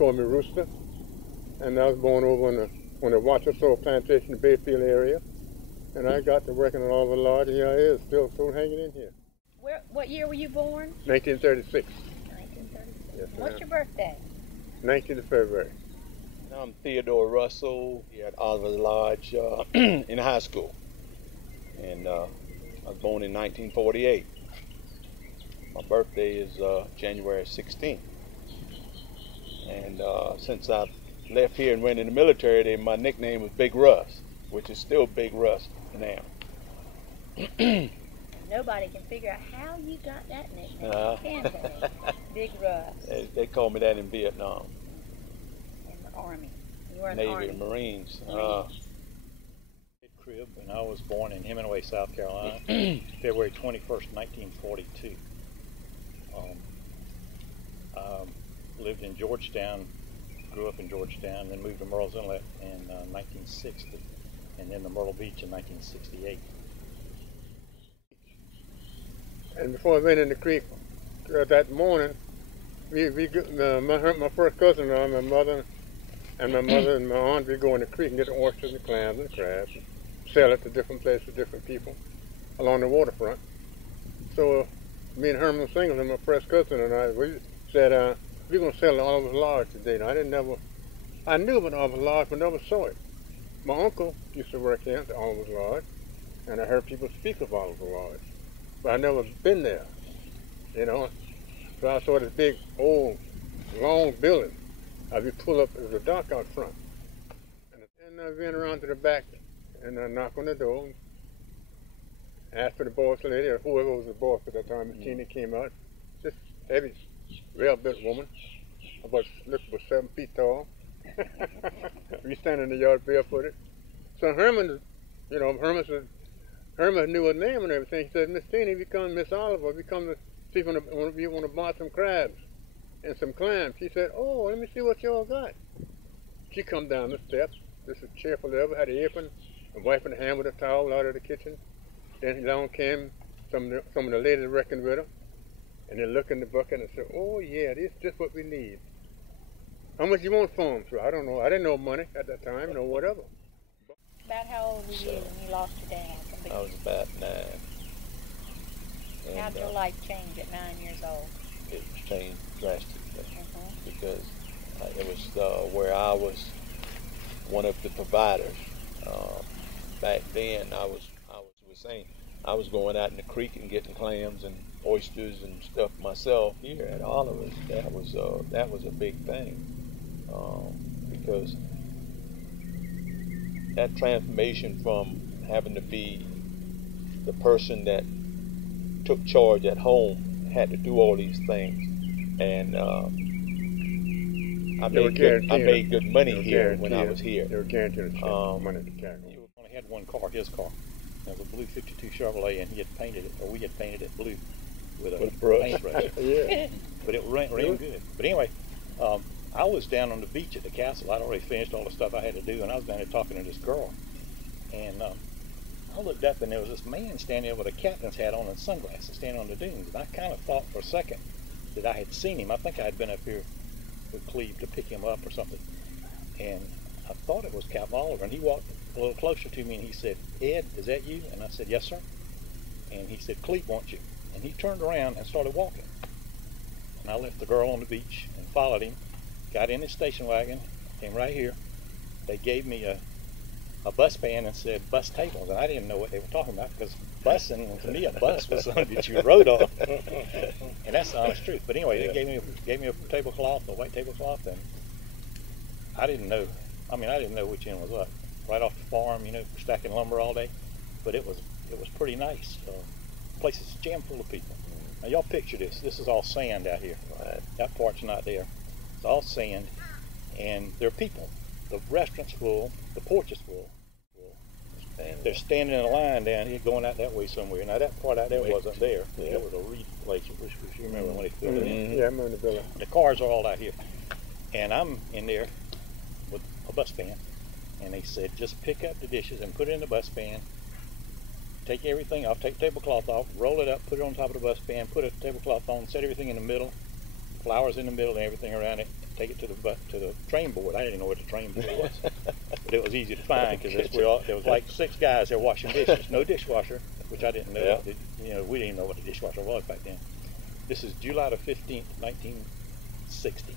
called me Rooster, and I was born over on the Wachasoa Plantation, the Bayfield area, and I got to working at Oliver Lodge, and here I is, still hanging in here. What year were you born? 1936. 1936. Yes, What's your birthday? 19th of February. I'm Theodore Russell here at Oliver Lodge in high school, and I was born in 1948. My birthday is January 16th, and since I left here and went in the military, my nickname was Big Russ, which is still Big Russ now. Nobody can figure out how you got that nickname, can they? Big Russ. They called me that in Vietnam. In the Army. You were in the Navy Army. and Marines. Crib, and I was born in Hemingway, South Carolina, February 21st, 1942. Lived in Georgetown, grew up in Georgetown, then moved to Murrells Inlet in 1960, and then to Myrtle Beach in 1968. And before I went in the creek that morning, my first cousin and my mother and my aunt, we go in the creek and get the oysters and clams and crabs and sell it to different places, different people along the waterfront. So me and Herman Singleton, my first cousin, and we said, we're going to sell to Oliver Lodge today. Now, I knew about Oliver Lodge, but never saw it. My uncle used to work here at the Oliver Lodge, and I heard people speak of Oliver Lodge, but I never been there, you know. So I saw this big, old, long building. As we pull up, there's a dock out front. And I went around to the back, and I knocked on the door, and asked for the boss lady, or whoever was the boss at that time. Miss Tina came out, this heavy, well-built woman, about 7 feet tall. We stand in the yard barefooted. So Herman, Herman knew her name and everything. He said, Miss Tina, we come, Miss Oliver, we come to see if you want to buy some crabs and some clams. She said, oh, let me see what y'all got. She come down the steps, just as cheerful as ever, had an apron, and wiping her hand with a towel out of the kitchen. Then along came some of the ladies working with her, and they looked in the bucket and said, oh yeah, this is just what we need. How much you want for them? So I don't know. I didn't know money at that time, no whatever. About how old were you when you lost your dad? I was about 9. And, how'd your life change at 9 years old? It changed drastically because it was where I was one of the providers. Back then, I was saying I was going out in the creek and getting clams and oysters and stuff myself here at Oliver's. That was a big thing because that transformation from having to be the person that took charge at home, had to do all these things, and I made good money here when I was here. They were guaranteed money to carry. He only had one car, his car. It was a blue 52 Chevrolet, and he had painted it, or we had painted it blue with a paintbrush. Yeah. But it ran good. But anyway, I was down on the beach at the castle. I'd already finished all the stuff I had to do, and I was down there talking to this girl. And I looked up, and there was this man standing there with a captain's hat on and sunglasses standing on the dunes. And I kind of thought for a second that I had seen him. I think I had been up here with Cleve to pick him up or something. And I thought it was Captain Oliver. And he walked a little closer to me, and he said, Ed, is that you? And I said, yes, sir. And he said, Cleve wants you. And he turned around and started walking. And I left the girl on the beach and followed him, got in his station wagon, came right here. They gave me a bus band and said bus tables, and I didn't know what they were talking about because busing, to me, a bus was something that you rode on. And that's the honest truth. But anyway, they gave me a tablecloth, a white tablecloth, and I didn't know which end was up. Right off the farm, stacking lumber all day. But it was pretty nice. The place is jammed full of people. Now y'all picture this. This is all sand out here. Right. That part's not there. It's all sand, and there are people. The restaurant's full. The porch is full. They're standing in a line down here going out that way somewhere. Now that part out there wasn't there. Yeah. There was a reed place, which you remember when they filled it in. Yeah, I remember the building. The cars are all out here. And I'm in there with a bus van. And they said, just pick up the dishes and put it in the bus van. Take everything off, take the tablecloth off, roll it up, put it on top of the bus van, put a tablecloth on, set everything in the middle, flowers in the middle and everything around it. Take it to the train board. I didn't know what the train board was, but it was easy to find because there was like 6 guys there washing dishes. No dishwasher, which I didn't know. Yeah. We didn't know what a dishwasher was back then. This is July the 15th, 1960.